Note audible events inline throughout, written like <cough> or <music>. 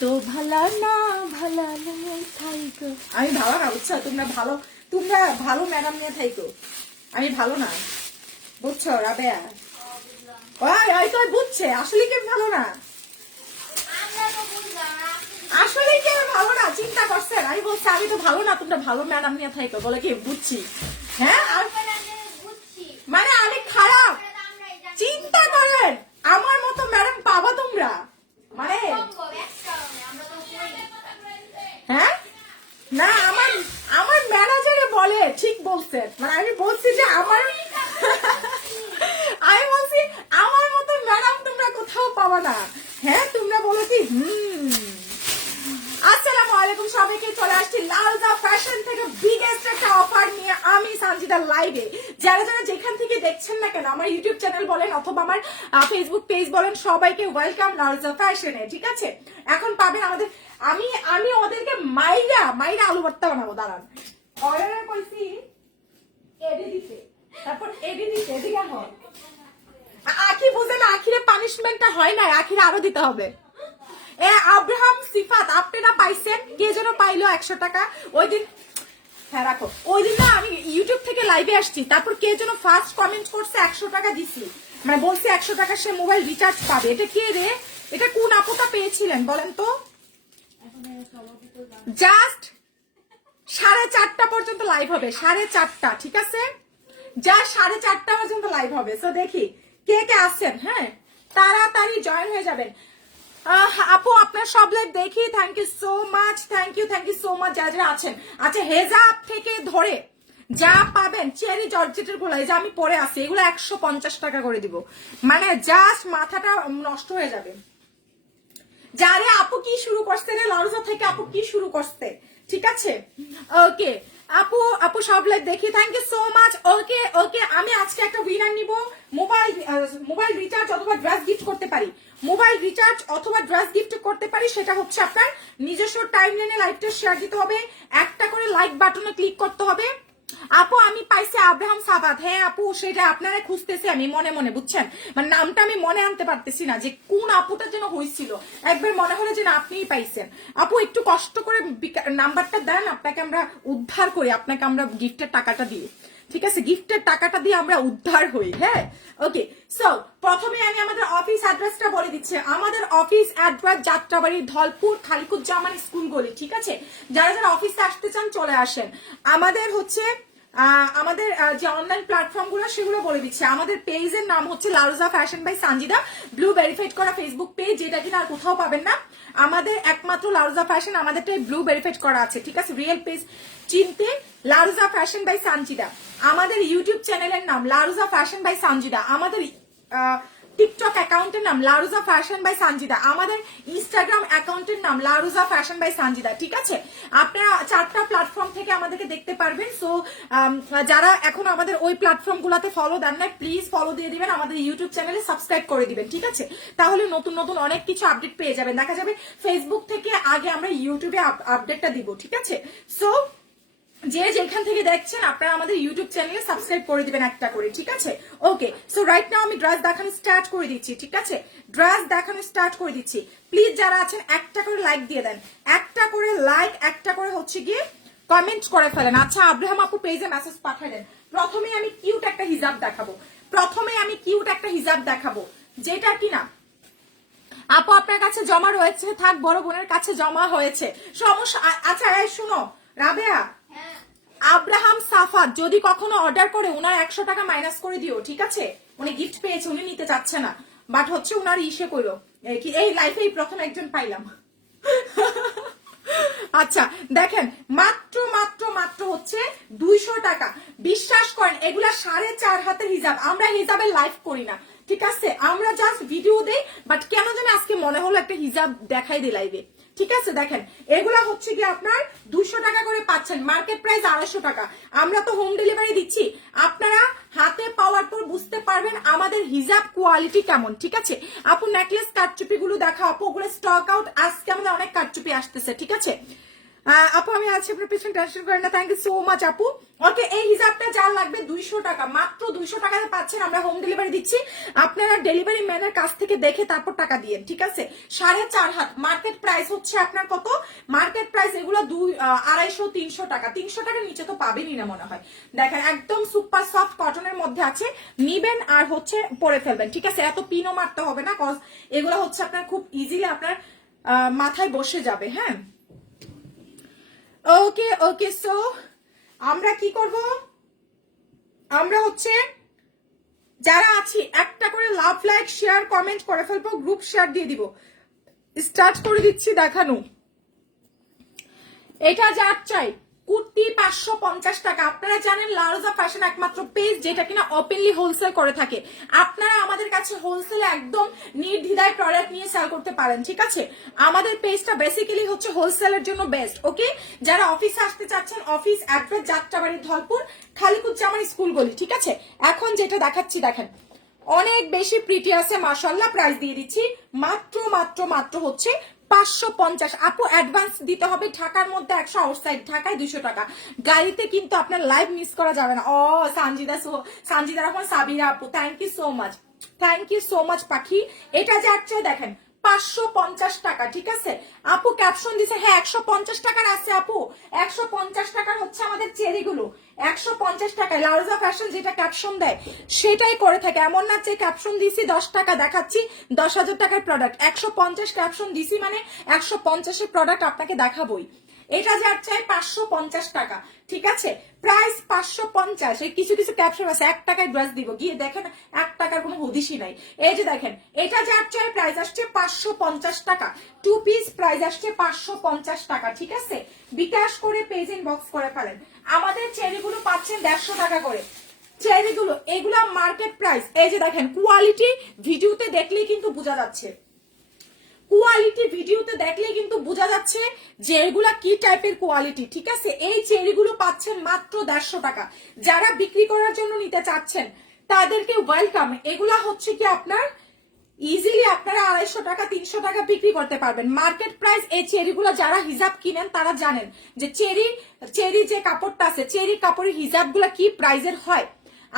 তো ভালা না ভালা না, থাইকো। আমি ভালো না, বুঝছ? তোমরা ভালো তোমরা ভালো ম্যাডাম নিয়ে থাইকো। আমি ভালো না, বুঝছ? রাবেয়া। ওই ওই তো বুঝছে? আসলে কি ভালো না? আসলে কি ভালো না? চিন্তা করছেন? আমি বলছি, আমি তো ভালো না, তোমরা ভালো ম্যাডাম নিয়ে থাইকো বলে কি বুঝছি? হ্যাঁ আর মানে আমি খারাপ। চিন্তা করেন, আমার মতো ম্যাডাম পাবা তোমরা? মানে হ্যাঁ? না, আমার আমার ম্যানেজারে বলে, ঠিক বলছেন মানে আমি বলছি যে আমার আমি বলছি, আমার মতো ম্যাডাম তোমরা কোথাও পাবা না। হ্যাঁ তোমরা বলো কি? হুম। আসসালামু আলাইকুম, সবাইকে চলে আসছি লালদা ফ্যাশন থেকে বিগেস্ট একটা অফার নিয়ে আমি সঞ্জিতা লাইভে যারা যারা যেখান থেকে দেখছেন না কেন, আমার ইউটিউব চ্যানেল বলেন অথবা আমার ফেসবুক পেজ বলেন, সবাইকে ওয়েলকাম লালদা ফ্যাশনে ঠিক আছে? এখন পাবেন আমাদের আমি আমি ওদেরকে মাইরা মাইরা আলু ভর্তা বানাবো, দাঁড়ান। অর্ডার করেছি এডি দিতে। তারপর এডি দিতে এদিকে হয় আখি বুঝে না, আখিরে পানিশমেন্টটা হয় না আখিরে আরও দিতে হবে। এ, আব্রাহাম সিফাত আপনারা পাইছেন? কে যেন পাইলো একশো টাকা? ওই দিন হ্যাঁ রাখো। ওই দিন না আমি ইউটিউব থেকে লাইভে আসছি। তারপর কে যেন ফার্স্ট কমেন্ট করছে, একশো টাকা দিছি। মানে বলছে একশো টাকা সে মোবাইল রিচার্জ পাবে। এটা কে রে? এটা কোন আপুটা পেয়েছিলেন, বলেন তো? জাস্ট সাড়ে চারটা পর্যন্ত লাইভ হবে, সাড়ে চারটা, ঠিক আছে? যা সাড়ে চারটা পর্যন্ত লাইভ হবে। তো দেখি, কে কে আসছেন হ্যাঁ? তাড়াতাড়ি জয়েন হয়ে যাবেন। আপু, আপনার সব লাইভ দেখি। Thank you so much thank you thank you so much যারা যারা আছেন। আচ্ছা হেজাব থেকে ধরে যা পাবেন চেরি জর্জেটেরগুলো যা আমি পরে আছি এগুলো একশো পঞ্চাশ টাকা করে দিব। মানে জাস্ট মাথাটা নষ্ট হয়ে যাবে। যারে আপু কি শুরু করছে রে? লরজা থেকে আপু কি শুরু করছে? ঠিক আছে? ওকে আপু আপু সব লাইভ দেখি। Thank you so much okay okay আমি আজকে একটা উইনার নিব। মোবাইল মোবাইল রিচার্জ অথবা ড্রেস গিফট করতে পারি। মোবাইল রিচার্জ অথবা ড্রেস গিফট করতে পারি, সেটা হচ্ছে আপনার নিজস্ব টাইম লাইনে লাইভটা শেয়ার দিতে হবে। একটা করে লাইক বাটনে ক্লিক করতে হবে। আপু, আমি পাইছি আব্রাহাম সাবাদ হ্যাঁ আপু, সেটা আপনারা খুঁজতেছে আমি মনে মনে, বুঝছেন? মানে নামটা আমি মনে আনতে পারতেছি না যে কোন আপুটা যেন হয়েছিল একবার মনে হলো যেন আপনিই পাইছেন। আপু, একটু কষ্ট করে নাম্বারটা দেন, আপনাকে আমরা উদ্ধার করি, আপনাকে আমরা গিফটের টাকাটা দিই। ঠিক আছে গিফটের টাকাটা দিয়ে আমরা উদ্ধার হই হ্যাঁ? ওকে সো প্রথমে আমি আমাদের অফিস অ্যাড্রেসটা বলে দিচ্ছি। আমাদের office address Jatrabari Dhalpur Khalikuzzaman school গলি, ঠিক আছে? যারা যারা অফিসে আসতে চান, চলে আসেন। আমাদের হচ্ছে আমাদের যে অনলাইন প্ল্যাটফর্মগুলো, সেগুলো বলে দিচ্ছে। আমাদের পেজের নাম হচ্ছে Lalja fashion by Sanjida. Blue verified করা ফেসবুক পেজ যেটা কিনা আর কোথাও পাবেন না। আমাদের একমাত্র লালজা ফ্যাশন আমাদেরটাই ব্লু ভেরিফাইড করা আছে, ঠিক আছে? রিয়েল পেজ চিনতে লারুজা ফ্যাশন বাই সানজিদা। আমাদের ইউটিউব চ্যানেলের নাম লারুজা ফ্যাশন বাই সানজিদা। আমাদের টিকটক অ্যাকাউন্টের নাম লারুজা ফ্যাশন বাই সানজিদা আমাদের ইনস্টাগ্রাম অ্যাকাউন্টের নাম লারুজা ফ্যাশন বাই সানজিদা ঠিক আছে? আপনারা চারটা প্ল্যাটফর্ম থেকে আমাদেরকে দেখতে পারবেন। সো যারা এখন আমাদের ওই প্ল্যাটফর্ম গুলাতে ফলো দেন না প্লিজ ফলো দিয়ে দিবেন। আমাদের ইউটিউব চ্যানেলে সাবস্ক্রাইব করে দিবেন, ঠিক আছে? তাহলে নতুন নতুন অনেক কিছু আপডেট পেয়ে যাবেন। দেখা যাবে ফেসবুক থেকে আগে আমরা ইউটিউবে আপডেটটা দিব, ঠিক আছে? সো যে যেখান থেকে দেখছেন, আপনারা আমাদের ইউটিউব চ্যানেলে সাবস্ক্রাইব করে দিবেন একটা করে, ঠিক আছে? ওকে সো রাইট নাও আমি ড্রেস দেখানো স্টার্ট করে দিচ্ছি, ঠিক আছে? ড্রেস দেখানো স্টার্ট করে দিচ্ছি। প্লিজ যারা আছেন, একটা করে লাইক দিয়ে দেন। একটা করে লাইক একটা করে হচ্ছে গিয়ে কমেন্ট করে ফেলেন। আচ্ছা আব্রাহাম আপু পেজে মেসেজ পাঠালেন প্রথমে আমি কিউট একটা হিজাব দেখাবো। প্রথমে আমি কিউট একটা হিজাব দেখাবো। যেটা কিনা? আপু, আপনার কাছে জমা রয়েছে, থাক, বড় বোনের কাছে জমা হয়েছে। সমস্যা আচ্ছা শুনো, রাবেয়া আব্রাহাম সাফাত, যদি কখনো অর্ডার করে ওনার একশো টাকা মাইনাস করে দিও, ঠিক আছে? উনি গিফট পেয়েছে, উনি নিতে চাচ্ছে না। বাট হচ্ছে উনার ইসে করো এই লাইফেই প্রথম একজন পাইলাম। <laughs> আচ্ছা দেখেন, মাত্র মাত্র মাত্র হচ্ছে দুইশো টাকা। বিশ্বাস করেন, এগুলা সাড়ে চার হাতের হিজাব। আমরা হিজাবে লাইভ করি না, ঠিক আছে? আমরা জাস্ট ভিডিও দেই বাট কেন জানি আজকে মনে হলো একটা হিজাব দেখাই দিই লাইভে ঠিক আছে, দেখেন। এগুলা হচ্ছে কি আপনার দুশো টাকা করে পাচ্ছেন। মার্কেট প্রাইস আড়াইশো টাকা। আমরা তো হোম ডেলিভারি দিচ্ছি। আপনারা হাতে পাওয়ার পর বুঝতে পারবেন আমাদের হিজাব কোয়ালিটি কেমন, ঠিক আছে? আপু নেকলেস কাটচুপি গুলো দেখা আপু, ওগুলো স্টক আউট আজকে আমাদের অনেক কাটচুপি আসতেছে, ঠিক আছে? আপু, আমি আছি আপনার পিছনে টেনশন করেন না থ্যাংক ইউ সো মাচ আপু। ওকে, এই হিসাবটা যার লাগবে দুইশো টাকা, মাত্র দুইশো টাকাতে পাচ্ছেন, আমরা হোম ডেলিভারি দিচ্ছি। আপনারা ডেলিভারি ম্যানের কাছ থেকে দেখে তারপর টাকা দিয়েন ঠিক আছে? সাড়ে চার হাত মার্কেট প্রাইস হচ্ছে আপনার কত? মার্কেট প্রাইস এগুলো দুই আড়াইশো, তিনশো টাকা। তিনশো টাকার নিচে তো পাবেনই না মনে হয়। দেখেন, একদম সুপার সফট কটনের মধ্যে আছে, নিবেন আর হচ্ছে পরে ফেলবেন, ঠিক আছে? এত পিনও মারতে হবে না কজ এগুলো হচ্ছে আপনার খুব ইজিলি আপনার মাথায় বসে যাবে হ্যাঁ? ওকে ওকে সো আমরা কি করব? আমরা হচ্ছে যারা আছি, একটা করে লাভ লাইক শেয়ার কমেন্ট করে ফেলব গ্রুপ শেয়ার দিয়ে দিব। স্টার্ট করে দিচ্ছি, দেখানো। এটা যার চাই। কুর্তি পাঁচশো পঞ্চাশ টাকা। আপনারা জানেন লারোজা ফ্যাশন একমাত্র পেজ যেটা কিনা ওপেনলি হোলসেল করে থাকে। আপনারা আমাদের কাছে হোলসেলে একদম নির্দ্বিধায় প্রোডাক্ট নিয়ে সেল করতে পারেন, ঠিক আছে? আমাদের পেজটা বেসিক্যালি হচ্ছে হোলসেলের জন্য বেস্ট ওকে যারা অফিসে আসতে চাচ্ছেন office address Jatrabari Dhalpur Khalikuzzaman school গলি, ঠিক আছে? এখন যেটা দেখাচ্ছি, দেখেন। অনেক বেশি প্রিটি আছে মাসাল্লাহ প্রাইস দিয়ে দিচ্ছি। মাত্র মাত্র মাত্র হচ্ছে পাঁচশো পঞ্চাশ। আপু অ্যাডভান্স দিতে হবে ঢাকার মধ্যে একশো আউটসাইড ঢাকায় দুশো টাকা। গাড়িতে কিন্তু আপনার লাইভ মিস করা যাবে না। ও, সানজিদা সো সানজিদা রহমান সাবিরা আপু thank you so much thank you so much পাখি। এটা যাচ্ছে দেখেন পাঁচশো পঞ্চাশ টাকা, ঠিক আছে? আপু ক্যাপশন দিছে হ্যাঁ একশো পঞ্চাশ টাকার আছে আপু। একশো পঞ্চাশ টাকার হচ্ছে আমাদের চেরিগুলো। একশো পঞ্চাশ টাকায় লাউজা ফ্যাশন যেটা ক্যাপশন দেয়, সেটাই করে থাকে। এমন না যে ক্যাপশন দিছি দশ টাকা দেখাচ্ছি, দশ হাজার টাকার প্রোডাক্ট একশো পঞ্চাশ ক্যাপশন দিছি মানে একশো পঞ্চাশের প্রোডাক্ট আপনাকে দেখাবই। এটা যার চাই পাঁচশো পঞ্চাশ টাকা, ঠিক আছে? প্রাইস পাঁচশো পঞ্চাশ এই কিছু কিছু ক্যাপশন আছে, এক টাকায় ড্রেস দিব। গিয়ে দেখেন, এক টাকার কোনো হদিসই নাই। এই যে দেখেন, এটা যার চাই প্রাইস আসছে পাঁচশো পঞ্চাশ টাকা। টু পিস প্রাইস আসছে পাঁচশো পঞ্চাশ টাকা, ঠিক আছে? বিকাশ করে পেজ ইনবক্স করে ফেলেন। আমাদের চেরিগুলো পাচ্ছেন দেড়শো টাকা করে। চেরিগুলো, এগুলো মার্কেট প্রাইস এই যে দেখেন কোয়ালিটি ভিডিওতে দেখলেই কিন্তু বোঝা যাচ্ছে। কোয়ালিটি ভিডিওতে দেখলে কিন্তু বোঝা যাচ্ছে যে এগুলা কি টাইপের কোয়ালিটি ঠিক আছে? এই চেরিগুলো পাচ্ছেন মাত্র দেড়শো টাকা। যারা বিক্রি করার জন্য নিতে চাচ্ছেন, তাদেরকে ওয়েলকাম এগুলা হচ্ছে কি আপনার ইজিলি আপনারা আড়াইশো টাকা, তিনশো টাকা বিক্রি করতে পারবেন। মার্কেট প্রাইস এই চেরিগুলো যারা হিজাব কিনেন, তারা জানেন যে চেরি চেরি যে কাপড়টা আছে চেরি কাপড়ের হিজাবগুলো কি প্রাইজের হয়।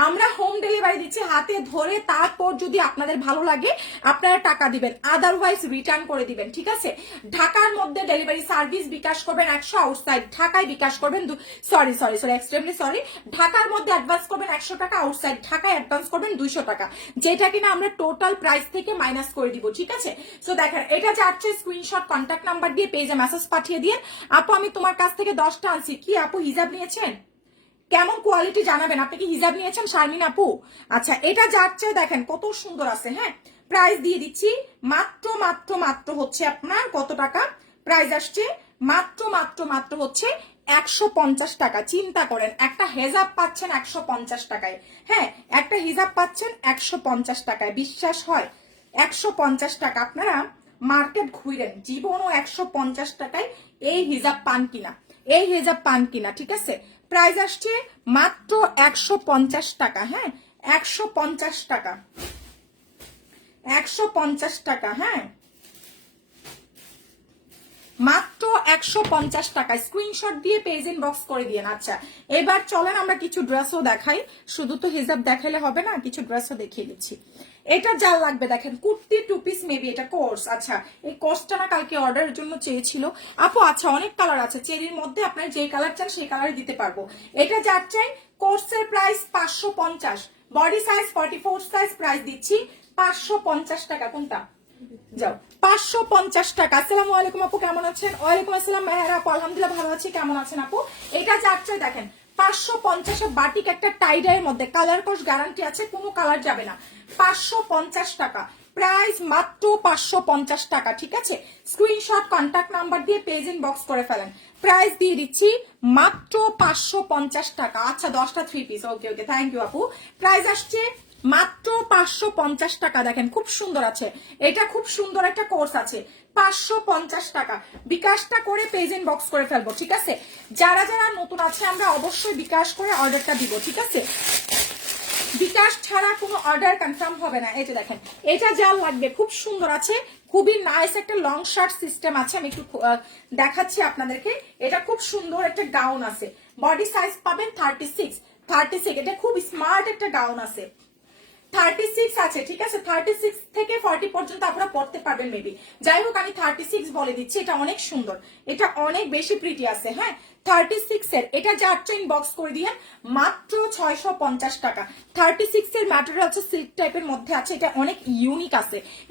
আমরা হোম ডেলিভারি দিচ্ছি হাতে ধরে তারপর যদি আপনাদের ভালো লাগে, আপনারা টাকা দিবেন। আদারওয়াইজ রিটার্ন করে দিবেন, ঠিক আছে? ঢাকার মধ্যে ডেলিভারি সার্ভিস বিকাশ করবেন একশো আউটসাইড ঢাকায় বিকাশ করবেন sorry sorry sorry extremely sorry ঢাকার মধ্যে অ্যাডভান্স করবেন একশো টাকা আউটসাইড ঢাকায় অ্যাডভান্স করবেন দুইশো টাকা। যেটা কিনা আমরা টোটাল প্রাইস থেকে মাইনাস করে দিব, ঠিক আছে? সো দেখেন, এটা যাচ্ছে স্ক্রিনশট কন্ট্যাক্ট নাম্বার দিয়ে পেজে মেসেজ পাঠিয়ে দিয়ে। আপু, আমি তোমার কাছ থেকে দশটা আনছি। কি আপু হিজাব নিয়েছেন? কেমন কোয়ালিটি জানাবেন? আপনি কি হিজাব নিয়েছেন, শারমিন আপু? আচ্ছা এটা যাচ্ছে, দেখেন, কত সুন্দর আছে হ্যাঁ? প্রাইস দিয়ে দিচ্ছি, মাত্র মাত্র মাত্র হচ্ছে আপনার কত টাকা? প্রাইস আসছে, মাত্র মাত্র মাত্র হচ্ছে একশো পঞ্চাশ টাকা। চিন্তা করেন, একটা হেজাব পাচ্ছেন একশো পঞ্চাশ টাকায় হ্যাঁ? একটা হিজাব পাচ্ছেন একশো পঞ্চাশ টাকায়, বিশ্বাস হয়? একশো পঞ্চাশ টাকা আপনারা মার্কেট ঘুরেন, জীবনও একশো পঞ্চাশ টাকায় এই হিজাব পান কিনা? এই হেজাব পান কিনা, ঠিক আছে? প্রাইস আসছে মাত্র একশো পঞ্চাশ টাকা হ্যাঁ? একশো পঞ্চাশ টাকা। একশো পঞ্চাশ টাকা হ্যাঁ? মাত্র একশো পঞ্চাশ টাকা। স্ক্রিনশট দিয়ে পেজ ইনবক্স করে দিয়েন। আচ্ছা এবার চলেন আমরা কিছু ড্রেসও দেখাই। শুধু তো হিজাব দেখাইলে হবে না, কিছু ড্রেসও দেখিয়ে দিচ্ছি। এটা যা লাগবে, দেখেন, কুর্তি টু পিস মেবি এটা কোর্স আচ্ছা এই কোর্সটা না কালকে অর্ডারের জন্য চেয়েছিল। আপু আচ্ছা অনেক কালার আছে। চেরির মধ্যে আপনার যে কালার চান সেই কালার দিতে পারব। এটা যার চাই কোর্সের প্রাইস পাঁচশো পঞ্চাশ। Body size forty four size price দিচ্ছি পাঁচশো পঞ্চাশ টাকা। কোনটা? যাও, পাঁচশো পঞ্চাশ টাকা। আসসালামু আলাইকুম আপু, কেমন আছেন? ওয়ালাইকুম আসসালাম মেহরা আপু, আলহামদুলিল্লাহ ভালো আছি। কেমন আছেন আপু? এটা যাচ্ছে দেখেন পাঁচশো পঞ্চাশে বাটিক একটা টাইডাইয়ের মধ্যে কালার কোর্স গ্যারান্টি আছে, কোনো কালার যাবে না। পাঁচশো পঞ্চাশ টাকা। প্রাইস মাত্র পাঁচশো পঞ্চাশ টাকা, ঠিক আছে? স্ক্রিনশট কন্ট্যাক্ট নাম্বার দিয়ে পেজ বক্স করে ফেলেন। প্রাইস দিয়ে দিচ্ছি মাত্র পাঁচশো পঞ্চাশ টাকা। আচ্ছা দশটা three piece okay okay thank you আপু। প্রাইস আসছে মাত্র পাঁচশো পঞ্চাশ টাকা। দেখেন, খুব সুন্দর আছে। এটা খুব সুন্দর একটা কোর্স আছে। পাঁচশো পঞ্চাশ টাকা। বিকাশটা করে পেজ ইন বক্স করে ফেলব, ঠিক আছে? যারা যারা নতুন আছে, আমরা অবশ্যই বিকাশ করে অর্ডারটা দিব, ঠিক আছে? বিকাশ ছাড়া কোনো অর্ডার কনফার্ম হবে না। দেখেন, এটা যা লাগবে, খুব সুন্দর আছে, খুবই নাইস একটা লং শার্ট সিস্টেম আছে, আমি একটু দেখাচ্ছি আপনাদেরকে। এটা খুব সুন্দর একটা গাউন আছে। বডি সাইজ পাবেন থার্টি সিক্স থার্টি সিক্স এটা খুব স্মার্ট একটা গাউন আছে। থার্টি সিক্স আছে, ঠিক আছে? থার্টি সিক্স থেকে ফর্টি পর্যন্ত আপনারা পড়তে পারবেন মেবি যাই হোক, আমি থার্টি সিক্স বলে দিচ্ছি, এটা অনেক সুন্দর। এটা অনেক বেশি প্রিটি আছে হ্যাঁ? থার্টি এটা করে মাত্র ছয়শো পঞ্চাশ টাকা। থার্টি হচ্ছে সিল্ক টাইপের মধ্যে আছে, এটা অনেক ইউনিক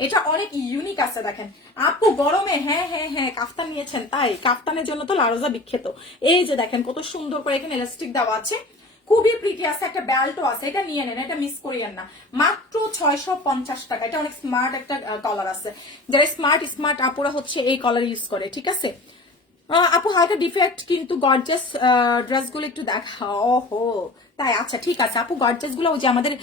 এটা অনেক ইউনিক দেখেন। আপু, গরমে হ্যাঁ হ্যাঁ হ্যাঁ কাফতান নিয়েছেন, তাই। কাফতানের জন্য তো লারোজা বিখ্যাত। এই যে দেখেন, কত সুন্দর করে এখানে ইলাস্টিক দেওয়া আছে। খুবই প্রিটি আছে, একটা বেল্টও আছে, এটা নিয়ে নেন, এটা মিস করিয়েন না। মাত্র ছয়শো পঞ্চাশ টাকা, এটা অনেক স্মার্ট একটা কলার আছে। যারা স্মার্ট স্মার্ট আপুরা হচ্ছে এই কলার ইউজ করে, ঠিক আছে? আপু হালকা ডিফেক্ট কিন্তু গর্জেস ড্রেসগুলো একটু দেখা ওহো, তাই আচ্ছা ঠিক আছে। আপু গর্জেসগুলো ওই যে আমাদের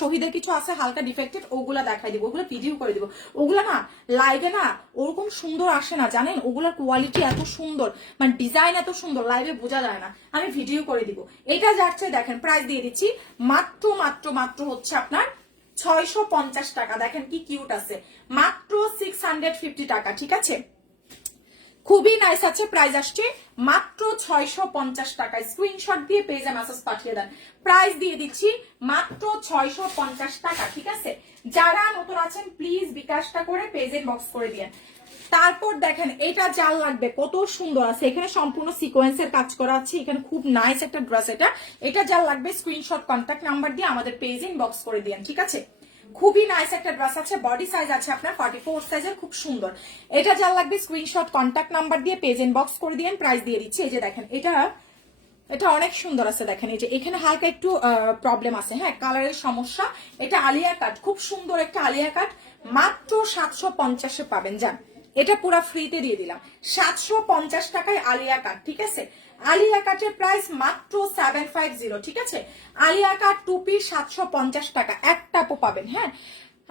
শহীদের কিছু আছে, হালকা ডিফেক্টেড ওগুলা দেখাই দিব, ওগুলো ভিডিও করে দিব। ওগুলো না লাইভে না, ওরকম সুন্দর আসে না, জানেন? ওগুলোর কোয়ালিটি এত সুন্দর। মানে ডিজাইন এত সুন্দর লাইভে বোঝা যায় না। আমি ভিডিও করে দিব। এটা যাচ্ছে, দেখেন প্রাইস দিয়ে দিচ্ছি। মাত্র মাত্র মাত্র হচ্ছে আপনার ছয়শো পঞ্চাশ টাকা। দেখেন কি কিউট আছে। মাত্র সিক্স টাকা, ঠিক আছে? খুবই নাইস আছে প্রাইস আসছে মাত্র ছয়শো পঞ্চাশ টাকায়। স্ক্রিনশট দিয়ে পেজে মেসেজ পাঠিয়ে দেন। প্রাইস দিয়ে দিচ্ছি মাত্র ছয়শো পঞ্চাশ টাকা, ঠিক আছে? যারা নতুন আছেন প্লিজ বিকাশটা করে পেজে বক্স করে দিন তারপর দেখেন, এটা জাল লাগবে, কত সুন্দর আছে। এখানে সম্পূর্ণ সিকোয়েন্সের কাজ করা আছে, এখানে খুব নাইস একটা ড্রেস এটা। এটা জাল লাগবে স্ক্রিনশট কন্ট্যাক্ট নাম্বার দিয়ে আমাদের পেজ ইনবক্স করে দিন ঠিক আছে? খুবই নাইস একটা ড্রেস আছে বডি সাইজ আছে আপনার ফর্টি ফোর সাইজের খুব সুন্দর। এটা যা লাগবে স্ক্রিনশট কন্ট্যাক্ট নাম্বার দিয়ে পেজ ইনবক্স করে দিয়েন প্রাইস দিয়ে দিচ্ছি। এই যে দেখেন, এটা এটা অনেক সুন্দর আছে দেখেন। এই যে এখানে হালকা একটু প্রবলেম আছে। হ্যাঁ কালারের সমস্যা। এটা আলিয়া কাট খুব সুন্দর একটা আলিয়া কাট মাত্র সাতশো পঞ্চাশে পাবেন। যান, এটা পুরো ফ্রিতে দিয়ে দিলাম। সাতশো পঞ্চাশ টাকায় আলিয়া কাট ঠিক আছে? আলিয়া কাটের প্রাইস মাত্র সেভেন ফাইভ জিরো ঠিক আছে? আলিয়া কাট টু পিস সাতশো পঞ্চাশ টাকা, একটা আপু পাবেন হ্যাঁ?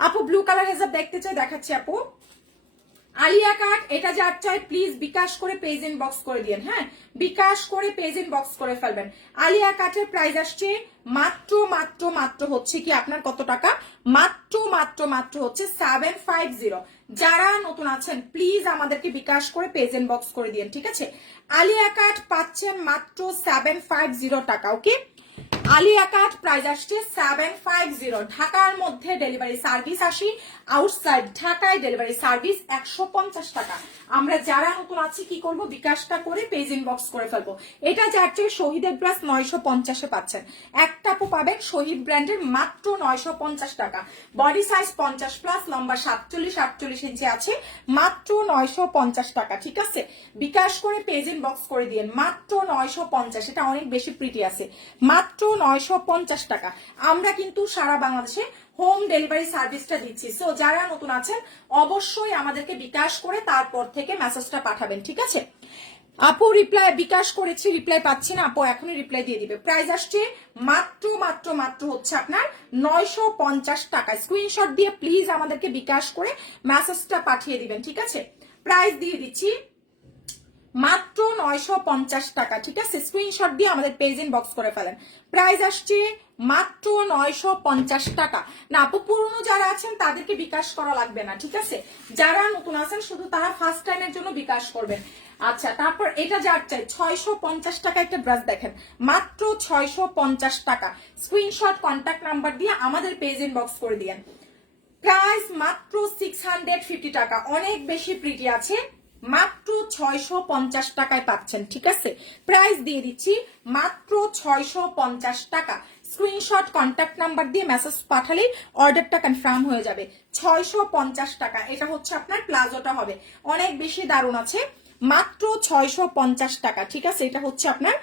আপু ব্লু কালার হেজাব দেখতে চাই, দেখাচ্ছি আপু। আলিয়া কাট এটা যার চাই প্লিজ বিকাশ করে পেজ ইন বক্স করে দিন হ্যাঁ? বিকাশ করে পেজ ইন বক্স করে ফেলবেন। আলিয়া কাটের প্রাইস আসছে মাত্র মাত্র মাত্র হচ্ছে কি আপনার কত টাকা? মাত্র মাত্র মাত্র হচ্ছে সেভেন ফাইভ জিরো যারা নতুন আছেন প্লিজ আমাদেরকে বিকাশ করে পেজ ইন বক্স করে দিন ঠিক আছে? আলিয়া কাট পাচ্ছেন মাত্র সেভেন ফাইভ জিরো টাকা ওকে আলিয়া কাট প্রাইস আসছে সেভেন ফাইভ জিরো ঢাকার মধ্যে ডেলিভারি সার্ভিস আসি আউটসাইড ঢাকায় ডেলিভারি সার্ভিস একশো পঞ্চাশ টাকা। আমরা যারা নতুন আছি, কি করব? বিকাশটা করে পেজ ইনবক্স করে ফেলব। এটা যাচ্ছে শহীদের ব্রাস নয়শো পঞ্চাশে পাচ্ছেন। একটা আপু পাবেন শহীদ ব্র্যান্ডের মাত্র নয়শো পঞ্চাশ টাকা। বডি সাইজ পঞ্চাশ প্লাস লম্বা সাতচল্লিশ, আটচল্লিশ ইঞ্চি আছে, মাত্র নয়শো পঞ্চাশ টাকা, ঠিক আছে? বিকাশ করে পেজ ইনবক্স করে দিন মাত্র নয়শো পঞ্চাশ, এটা অনেক বেশি প্রিটি আছে। মাত্র নয়শো পঞ্চাশ টাকা। আমরা কিন্তু সারা বাংলাদেশে হোম ডেলিভারি সার্ভিসটা দিচ্ছি। সো যারা নতুন আছেন, অবশ্যই আমাদেরকে বিকাশ করে তারপর থেকে মেসেজটা পাঠাবেন, ঠিক আছে? আপু রিপ্লাই বিকাশ করেছি রিপ্লাই পাচ্ছি না। আপু, এখনই রিপ্লাই দিয়ে দিবে। প্রাইস আসছে মাত্র মাত্র মাত্র হচ্ছে আপনার নয়শো পঞ্চাশ টাকা। স্ক্রিনশট দিয়ে প্লিজ আমাদেরকে বিকাশ করে মেসেজটা পাঠিয়ে দিবেন, ঠিক আছে? প্রাইস দিয়ে দিচ্ছি মাত্র নয়শো পঞ্চাশ টাকা, ঠিক আছে? স্ক্রিনশট দিয়ে আমাদের পেজ বক্স করে ফেলেন। প্রাইস আসছে মাত্র নয়শো পঞ্চাশ টাকা। না, আপু, পুরনো যারা আছেন, তাদেরকে বিকাশ করা লাগবে না, ঠিক আছে? যারা নতুন আছেন, শুধু তারা ফার্স্ট টাইমের জন্য বিকাশ করবেন। আচ্ছা তারপর এটা যার চাই, ছয়শো পঞ্চাশ টাকা একটা ব্রাশ দেখেন। মাত্র ছয়শো পঞ্চাশ টাকা। স্ক্রিনশট কন্ট্যাক্ট নাম্বার দিয়ে আমাদের পেজ বক্স করে দিয়েন। প্রাইস মাত্র সিক্স হান্ড্রেড ফিফটি টাকা। অনেক বেশি প্রিটি আছে। মাত্র ছয়শো পঞ্চাশ টাকায় পাচ্ছেন, ঠিক আছে? প্রাইস দিয়ে দিচ্ছি, মাত্র ছয়শো পঞ্চাশ টাকা। স্ক্রিনশট কন্ট্যাক্ট নাম্বার দিয়ে মেসেজ পাঠালেই অর্ডারটা কনফার্ম হয়ে যাবে। ছয়শো পঞ্চাশ টাকা, এটা হচ্ছে আপনার প্লাজোটা হবে। অনেক বেশি দারুণ আছে। মাত্র ছয়শো পঞ্চাশ টাকা, ঠিক আছে? এটা হচ্ছে আপনার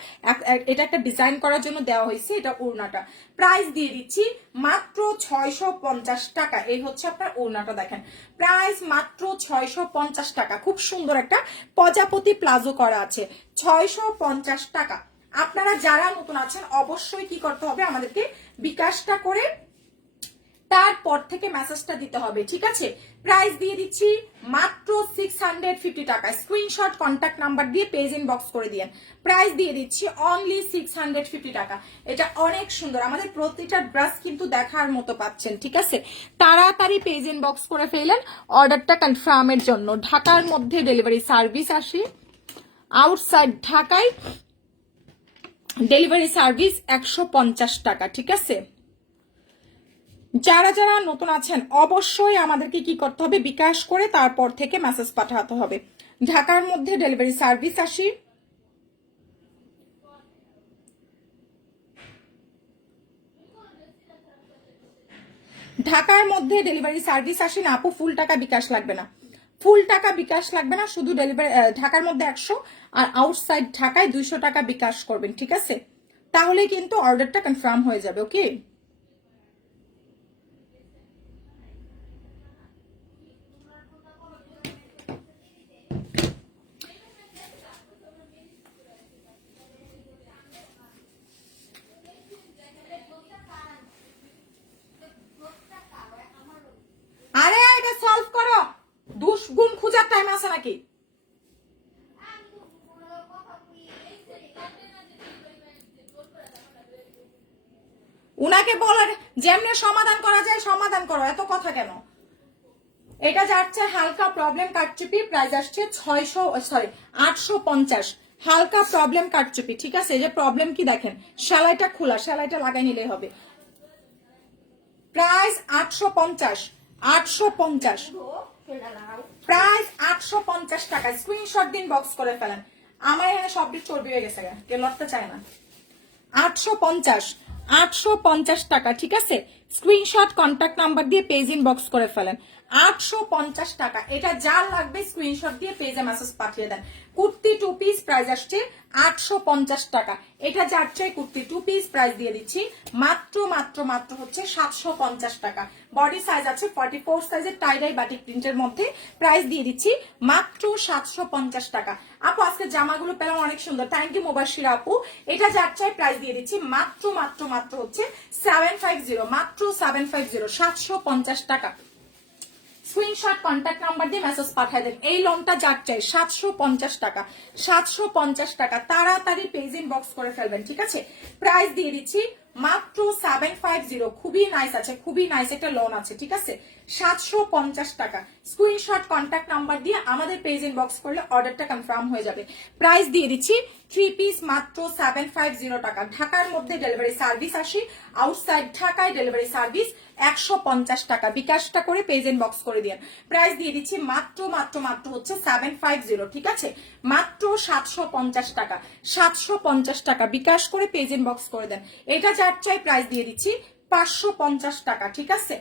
এটা একটা ডিজাইন করার জন্য দেওয়া হয়েছে, এটা ওড়নাটা। প্রাইস দিয়ে দিচ্ছি মাত্র ছয়শো পঞ্চাশ টাকা, এই হচ্ছে আপনার ওড়নাটা দেখেন। প্রাইস মাত্র ছয়শো পঞ্চাশ টাকা, খুব সুন্দর একটা প্রজাপতি প্লাজো করা আছে, ছয়শো পঞ্চাশ টাকা। আপনারা যারা নতুন আছেন, অবশ্যই কি করতে হবে, আমাদেরকে বিকাশটা করে তারপর থেকে মেসেজটা দিতে হবে, ঠিক আছে? প্রাইস দিয়ে দিচ্ছি মাত্র সিক্স হান্ড্রেড ফিফটি টাকা। স্ক্রিনশট কন্ট্যাক্ট নাম্বার দিয়ে পেজ ইনবক্স করে দিয়েন। প্রাইস দিয়ে দিচ্ছি অনলি সিক্স হান্ড্রেড ফিফটি টাকা। এটা অনেক সুন্দর। আমাদের প্রতিটা ড্রেস কিন্তু দেখার মতো পাচ্ছেন, ঠিক আছে? তাড়াতাড়ি পেজ ইনবক্স করে ফেলেন অর্ডারটা কনফার্মের জন্য। ঢাকার মধ্যে ডেলিভারি সার্ভিস আসি। আউটসাইড ঢাকায় ডেলিভারি সার্ভিস একশো পঞ্চাশ টাকা, ঠিক আছে? যারা যারা নতুন আছেন, অবশ্যই আমাদেরকে কি করতে হবে? বিকাশ করে তারপর থেকে মেসেজ পাঠাতে হবে। ঢাকার মধ্যে ডেলিভারি সার্ভিস আসি। ঢাকার মধ্যে ডেলিভারি সার্ভিস আসেন, আপু, ফুল টাকা বিকাশ লাগবে না। ফুল টাকা বিকাশ লাগবে না, শুধু ডেলিভারি ঢাকার মধ্যে একশো, আর আউটসাইড ঢাকায় দুইশো টাকা বিকাশ করবেন, ঠিক আছে? তাহলে কিন্তু অর্ডারটা কনফার্ম হয়ে যাবে ওকে আরে এটা সলভ করো দুষ্গুণ খোঁজার টাইম আছে নাকি উনাকে বলার যেমনি সমাধান করা যায়, সমাধান করো। এত কথা কেন? এটা যাচ্ছে হালকা প্রবলেম কাটচুপি প্রাইস আসছে ছয়শো সরি আটশো পঞ্চাশ। হালকা প্রবলেম কাটচুপি, ঠিক আছে? এই যে প্রবলেম কি দেখেন? সেলাইটা খোলা, সেলাইটা লাগাই নিলেই হবে। প্রাইস আটশো পঞ্চাশ আটশো পঞ্চাশ। প্রাইস আটশো পঞ্চাশ টাকা। স্ক্রিনশট দিন বক্স করে ফেলেন। আমার এখানে সব দিক চর্বি হয়ে গেছে। কেউ লড়তে চায় না। আটশো পঞ্চাশ। আটশো পঞ্চাশ টাকা, ঠিক আছে? স্ক্রিনশট কন্ট্যাক্ট নাম্বার দিয়ে পেজ ইনবক্স করে ফেলেন। আটশো পঞ্চাশ টাকা, এটা যার লাগবে স্ক্রিনশট দিয়ে পেজে মেসেজ পাঠিয়ে দেন। কুর্তি টু পিস প্রাইস আসছে আটশো পঞ্চাশ টাকা। এটা যার চাই কুর্তি টু পিস প্রাইস দিয়ে দিচ্ছি, মাত্র মাত্র মাত্র হচ্ছে সাতশো পঞ্চাশ টাকা। বডি সাইজ আছে ফর্টি ফোর সাইজের টাইডাই বাটিক প্রিন্টের মধ্যে প্রাইস দিয়ে দিচ্ছি মাত্র সাতশো পঞ্চাশ টাকা। আপু, আজকে জামাগুলো পেলাম অনেক সুন্দর। থ্যাংক ইউ মোবাশির আপু। এটা যার চাই প্রাইস দিয়ে দিচ্ছি মাত্র মাত্র মাত্র হচ্ছে সেভেন ফাইভ জিরো মাত্র সেভেন ফাইভ জিরো সাতশো পঞ্চাশ টাকা। স্ক্রিনশট কন্ট্যাক্ট নাম্বার দিয়ে মেসেজ পাঠিয়ে দেন। এই লোনটা যার চাই, সাতশো পঞ্চাশ টাকা। সাতশো পঞ্চাশ টাকা। তাড়াতাড়ি পেজ ইনবক্স করে ফেলবেন, ঠিক আছে? প্রাইস দিয়ে দিচ্ছি, মাত্র সেভেন ফাইভ জিরো খুবই নাইস আছে, খুবই নাইস একটা লোন আছে, ঠিক আছে? সাতশো পঞ্চাশ টাকা। স্ক্রিনশট কন্ট্যাক্ট নাম্বার দিয়ে আমাদের পেজ ইনবক্স করলে অর্ডারটা কনফার্ম হয়ে যাবে। প্রাইস দিয়ে দিচ্ছি থ্রি পিস মাত্র সেভেন ফাইভ জিরো টাকা। ঢাকার মধ্যে ডেলিভারি সার্ভিস আসি আউটসাইড ঢাকায় ডেলিভারি সার্ভিস একশো পঞ্চাশ টাকা। বিকাশটা করে পেজ ইনবক্স করে দিন প্রাইস দিয়ে দিচ্ছি মাত্র মাত্র মাত্র হচ্ছে সেভেন ফাইভ জিরো ঠিক আছে? মাত্র সাতশো পঞ্চাশ টাকা। সাতশো পঞ্চাশ টাকা। বিকাশ করে পেজ ইনবক্স করে দেন। এটা যার চাই প্রাইস দিয়ে দিচ্ছি পাঁচশো পঞ্চাশ টাকা, ঠিক আছে?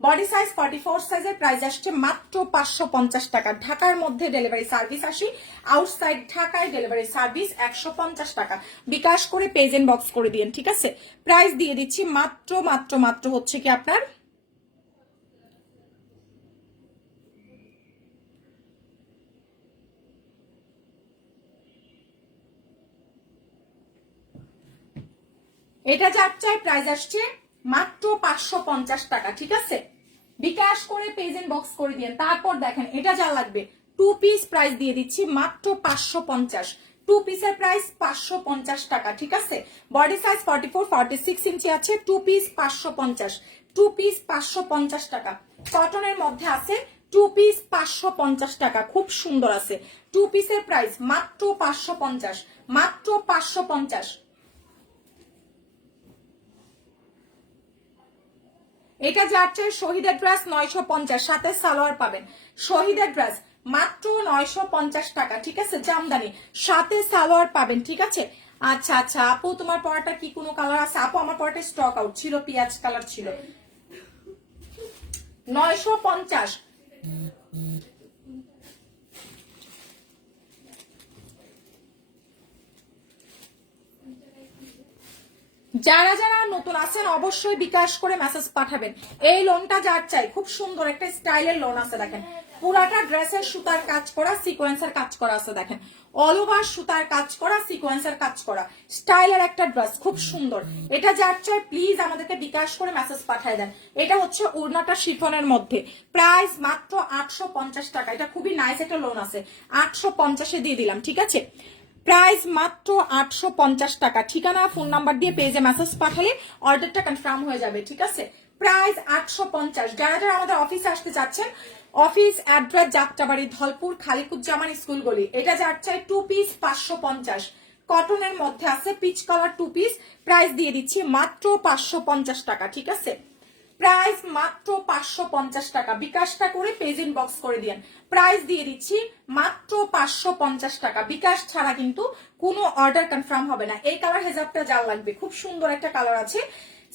বডি সাইজ ফর্টি ফোর সাইজের প্রাইস আসছে মাত্র পাঁচশো পঞ্চাশ টাকা। ঢাকার মধ্যে ডেলিভারি সার্ভিস আসি আউটসাইড ঢাকায় ডেলিভারি সার্ভিস একশো পঞ্চাশ টাকা। বিকাশ করে পেজ বক্স করে দিন ঠিক আছে? প্রাইস দিয়ে দিচ্ছি মাত্র মাত্র মাত্র হচ্ছে কি আপনার? এটা যার চাই প্রাইস আসছে মাত্র পাঁচশো পঞ্চাশ টাকা, ঠিক আছে? বিকাশ করে পেজ বক্স করে দিন তারপর দেখেন, এটা যা লাগবে টু পিস প্রাইস দিয়ে দিচ্ছি, মাত্র পাঁচশো পঞ্চাশ। টু পিসের প্রাইস পাঁচশো পঞ্চাশ টাকা, ঠিক আছে? Body size forty four forty six inch আছে টু পিস পাঁচশো পঞ্চাশ। টু পিস পাঁচশো পঞ্চাশ টাকা। কটনের মধ্যে আছে টু পিস পাঁচশো পঞ্চাশ টাকা, খুব সুন্দর আছে। টু পিসের প্রাইস মাত্র পাঁচশো পঞ্চাশ, মাত্র পাঁচশো পঞ্চাশ। এটা যাচ্ছে শহীদের ড্রেস নয়শো পঞ্চাশ, সাথে সালোয়ার পাবেন। শহীদের ড্রেস মাত্র নয়শো পঞ্চাশ টাকা, ঠিক আছে? জামদানি, সাথে সালোয়ার পাবেন, ঠিক আছে? আচ্ছা আচ্ছা আপু, তোমার পরাটা কি কোনো কালার আছে? আপু, আমার পরাটা স্টক আউট ছিল, পেঁয়াজ কালার ছিল। নয়শো পঞ্চাশ। যারা যারা নতুন আছেন অবশ্যই বিকাশ করে মেসেজ পাঠাবেন। এই লোনটা যার চাই, খুব সুন্দর একটা স্টাইলের লোন আছে দেখেন। পুরাটা ড্রেসের সুতার কাজ করা সিকোয়েন্সের কাজ করা আছে দেখেন। অল ওভার সুতার কাজ করা সিকোয়েন্সের কাজ করা। স্টাইলের একটা ড্রেস খুব সুন্দর। এটা যার চাই প্লিজ আমাদেরকে বিকাশ করে মেসেজ পাঠিয়ে দেন। এটা হচ্ছে উড়নাটা শিফনের মধ্যে। প্রাইস মাত্র আটশো পঞ্চাশ টাকা। এটা খুবই নাইস একটা লোন আছে। আটশো পঞ্চাশে দিয়ে দিলাম, ঠিক আছে? প্রাইস মাত্র আটশো পঞ্চাশ টাকা। ঠিকানা ফোন নাম্বার দিয়ে পেজে মেসেজ পাঠালে অর্ডারটা কনফার্ম হয়ে যাবে, ঠিক আছে? প্রাইস আটশো পঞ্চাশ। যারা যারা আমাদের অফিসে আসতে চাচ্ছেন office address Jatrabari, Dhalpur, Khalikuzzaman school গলি। এটা যার চাই টু পিস পাঁচশো পঞ্চাশ। কটনের মধ্যে আছে peach colour two piece price দিয়ে দিচ্ছি মাত্র পাঁচশো পঞ্চাশ টাকা, ঠিক আছে? প্রাইস মাত্র পাঁচশো পঞ্চাশ টাকা। বিকাশটা করে পেজ বক্স করে দিয়েন। প্রাইস দিয়ে দিচ্ছি মাত্র পাঁচশো পঞ্চাশ টাকা। বিকাশ ছাড়া কিন্তু কোনো অর্ডার কনফার্ম হবে না। এই কালার হেজাবটা যা লাগবে, খুব সুন্দর একটা কালার আছে।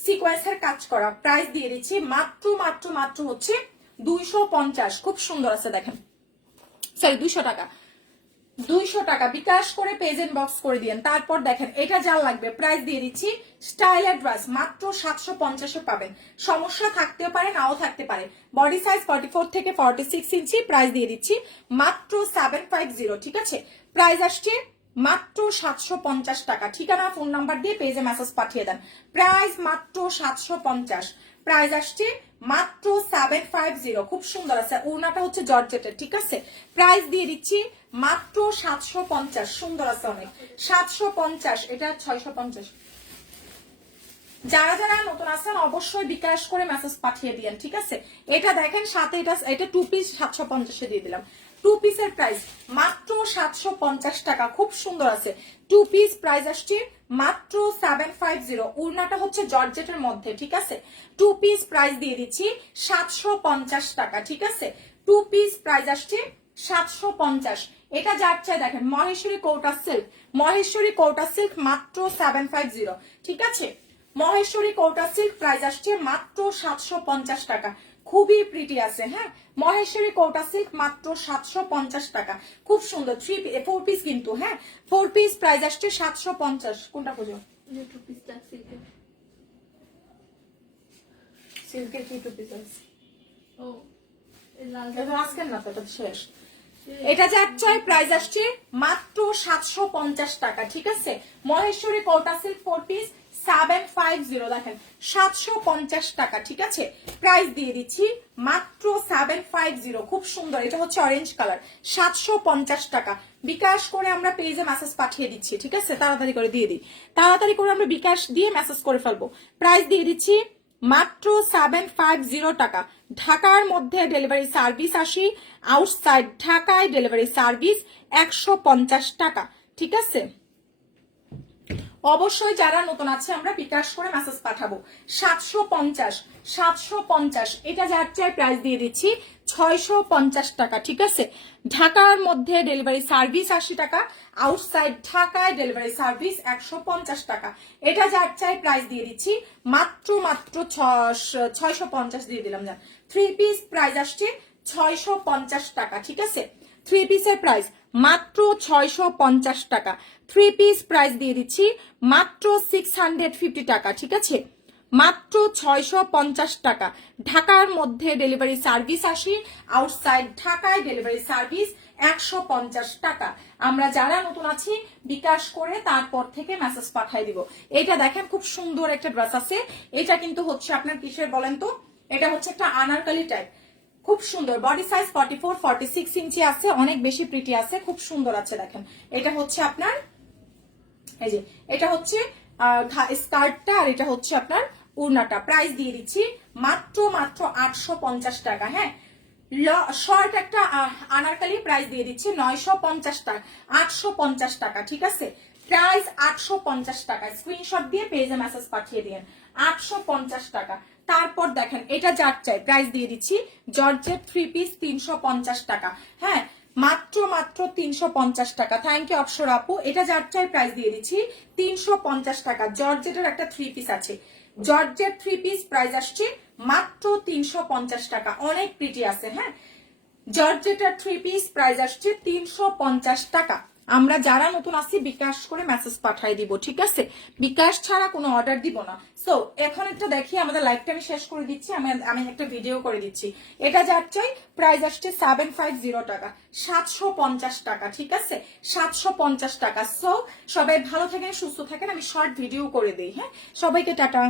সিকোয়েন্সের কাজ করা। প্রাইস দিয়ে দিচ্ছি মাত্র মাত্র মাত্র হচ্ছে দুইশো পঞ্চাশ। খুব সুন্দর আছে, দেখেন। সরি দুইশো টাকা। দুইশো টাকা। বিকাশ করে পেজ বক্স করে দিয়েন। তারপর দেখেন, এটা যা লাগবে প্রাইস দিয়ে দিচ্ছি স্টাইলের ড্রেস মাত্র সাতশো পঞ্চাশে পাবেন। সমস্যা থাকতেও পারে, নাও থাকতে পারে। বডি সাইজ ফর্টি ফোর থেকে ফর্টি সিক্স ইঞ্চি প্রাইস দিয়ে দিচ্ছি, মাত্র সেভেন ফাইভ জিরো ঠিক আছে? প্রাইস আসছে মাত্র সাতশো পঞ্চাশ টাকা। ঠিকানা ফোন নাম্বার দিয়ে পেজে মেসেজ পাঠিয়ে দেন। প্রাইস মাত্র সাতশো পঞ্চাশ। প্রাইস আসছে মাত্র সেভেন ফাইভ জিরো খুব সুন্দর আছে। ওড়নাটা হচ্ছে জর্জেটের, ঠিক আছে? প্রাইস দিয়ে দিচ্ছি মাত্র সাতশো পঞ্চাশ, সুন্দর আছে অনেক। সাতশো পঞ্চাশ, এটা ছয়শো পঞ্চাশ। যারা যারা নতুন আছেন, অবশ্যই বিকাশ করে মেসেজ পাঠিয়ে দিয়েন, ঠিক আছে? এটা দেখেন, সাথে এটা এটা টু পিস সাতশো পঞ্চাশে দিয়ে দিলাম। টু পিসের প্রাইস মাত্র সাতশো পঞ্চাশ টাকা, খুব সুন্দর আছে। টু পিস প্রাইস আসছে মাত্র সেভেন ফাইভ জিরো উড়নাটা হচ্ছে জর্জেটের মধ্যে, ঠিক আছে? টু পিস প্রাইস দিয়ে দিচ্ছি সাতশো পঞ্চাশ টাকা, ঠিক আছে? টু পিস প্রাইস আসছে সাতশো পঞ্চাশ। এটা যার চাই দেখেন মহেশ্বরী কৌটা সিল্ক মহেশ্বরী কৌটা সিল্ক মাত্র সেভেন ফাইভ জিরো ঠিক আছে? মহেশ্বরী কৌটা সিল্ক প্রাইস আসছে মাত্র সাতশো পঞ্চাশ টাকা। খুবই প্রিটি আছে হ্যাঁ? মহেশ্বরী কৌটা সিল্ক মাত্র সাতশো পঞ্চাশ টাকা। খুব সুন্দর থ্রি ফোর পিস কিন্তু হ্যাঁ? ফোর পিস প্রাইস আসছে সাতশো পঞ্চাশ। কোনটা পিসটা সিল্কের কি টু পিস আছে। ও আজকের না তো শেষ। এটা চাই প্রাইস আসছে, মাত্র সাতশো পঞ্চাশ টাকা, ঠিক আছে? Maheshwari Kota silk four piece seven five zero দেখেন, সাতশো পঞ্চাশ টাকা, ঠিক আছে? প্রাইস দিয়ে দিচ্ছি, মাত্র সেভেন ফাইভ জিরো খুব সুন্দর, এটা হচ্ছে অরেঞ্জ কালার সাতশো পঞ্চাশ টাকা। বিকাশ করে আমরা পেজে মেসেজ পাঠিয়ে দিচ্ছি, ঠিক আছে? তাড়াতাড়ি করে দিয়ে দিই। তাড়াতাড়ি করে আমরা বিকাশ দিয়ে মেসেজ করে ফেলব। প্রাইস দিয়ে দিচ্ছি মাত্র সেভেন ফাইভ জিরো টাকা। ঢাকার মধ্যে ডেলিভারি সার্ভিস আসি আউটসাইড ঢাকায় ডেলিভারি সার্ভিস একশো পঞ্চাশ টাকা। ঠিক আছে? অবশ্যই যারা নতুন আছে, আমরা বিকাশ করে মেসেজ পাঠাবো। সাতশো পঞ্চাশ। সাতশো পঞ্চাশ। এটা যার চাই প্রাইস দিয়ে দিচ্ছি, ছয়শো পঞ্চাশ টাকা, ঠিক আছে? ঢাকার মধ্যে ডেলিভারি সার্ভিস আশি টাকা আউটসাইড ঢাকায় ডেলিভারি সার্ভিস একশো পঞ্চাশ টাকা। এটা যার চাই প্রাইস দিয়ে দিচ্ছি, মাত্র মাত্র ছয়শো পঞ্চাশ দিয়ে দিলাম যান থ্রি পিস প্রাইস আসছে ছয়শো পঞ্চাশ টাকা, ঠিক আছে? থ্রি পিসের প্রাইস মাত্র ছয়শো পঞ্চাশ টাকা। থ্রি পিস প্রাইস দিয়ে দিচ্ছি মাত্র সিক্স হান্ড্রেড ফিফটি টাকা, ঠিক আছে? মাত্র ছয়শো পঞ্চাশ টাকা। ঢাকার মধ্যে ডেলিভারি সার্ভিস আসি, আউটসাইড ঢাকায় ডেলিভারি সার্ভিস একশো পঞ্চাশ টাকা। আমরা যারা নতুন আছি, বিকাশ করে তারপর থেকে মেসেজ পাঠাই দিব। এটা দেখেন খুব সুন্দর একটা ড্রেস আছে। এটা কিন্তু হচ্ছে আপনার কিসের বলেন তো? এটা হচ্ছে একটা আনারকালি টাইপ খুব সুন্দর। Body size forty four forty six ইঞ্চি আছে, অনেক বেশি প্রিটি আছে, খুব সুন্দর আছে দেখেন। এটা হচ্ছে আপনার, এই যে, এটা হচ্ছে স্কার্টটা আর এটা হচ্ছে আপনার উড়নাটা প্রাইস দিয়ে দিচ্ছি মাত্র মাত্র আটশো পঞ্চাশ টাকা হ্যাঁ? শর্ট একটা আনারকালি প্রাইস দিয়ে দিচ্ছি নয়শো পঞ্চাশ টাকা, আটশো পঞ্চাশ টাকা, ঠিক আছে? প্রাইস আটশো পঞ্চাশ টাকা স্ক্রিনশট দিয়ে পেজে মেসেজ পাঠিয়ে দিন আটশো পঞ্চাশ টাকা। তারপর দেখেন, এটা যার চাই প্রাইস দিয়ে দিচ্ছি জর্জেট থ্রি পিস তিনশো পঞ্চাশ টাকা হ্যাঁ? মাত্র মাত্র তিনশো পঞ্চাশ টাকা। থ্যাংক ইউ অপসর আপু। এটা যার চাই প্রাইস দিয়ে দিচ্ছি তিনশো পঞ্চাশ টাকা। জর্জেটের একটা থ্রি পিস আছে। জর্জেট থ্রি পিস প্রাইস আসছে মাত্র তিনশো পঞ্চাশ টাকা। অনেক প্রিটি আছে হ্যাঁ? জর্জেটার থ্রি পিস প্রাইস আসছে তিনশো পঞ্চাশ টাকা। আমরা যারা নতুন আসি বিকাশ করে মেসেজ পাঠাই দিব, ঠিক আছে? বিকাশ ছাড়া কোনো অর্ডার দিব না। সো এখন একটা দেখি, আমাদের লাইভটা আমি শেষ করে দিচ্ছি, আমি আমি একটা ভিডিও করে দিচ্ছি। এটা যাচ্ছে প্রাইস আসছে সেভেন ফাইভ জিরো টাকা, সাতশো পঞ্চাশ টাকা, ঠিক আছে? সাতশো পঞ্চাশ টাকা। সো সবাই ভালো থাকেন, সুস্থ থাকেন, আমি শর্ট ভিডিও করে দিই হ্যাঁ? সবাইকে টাটা।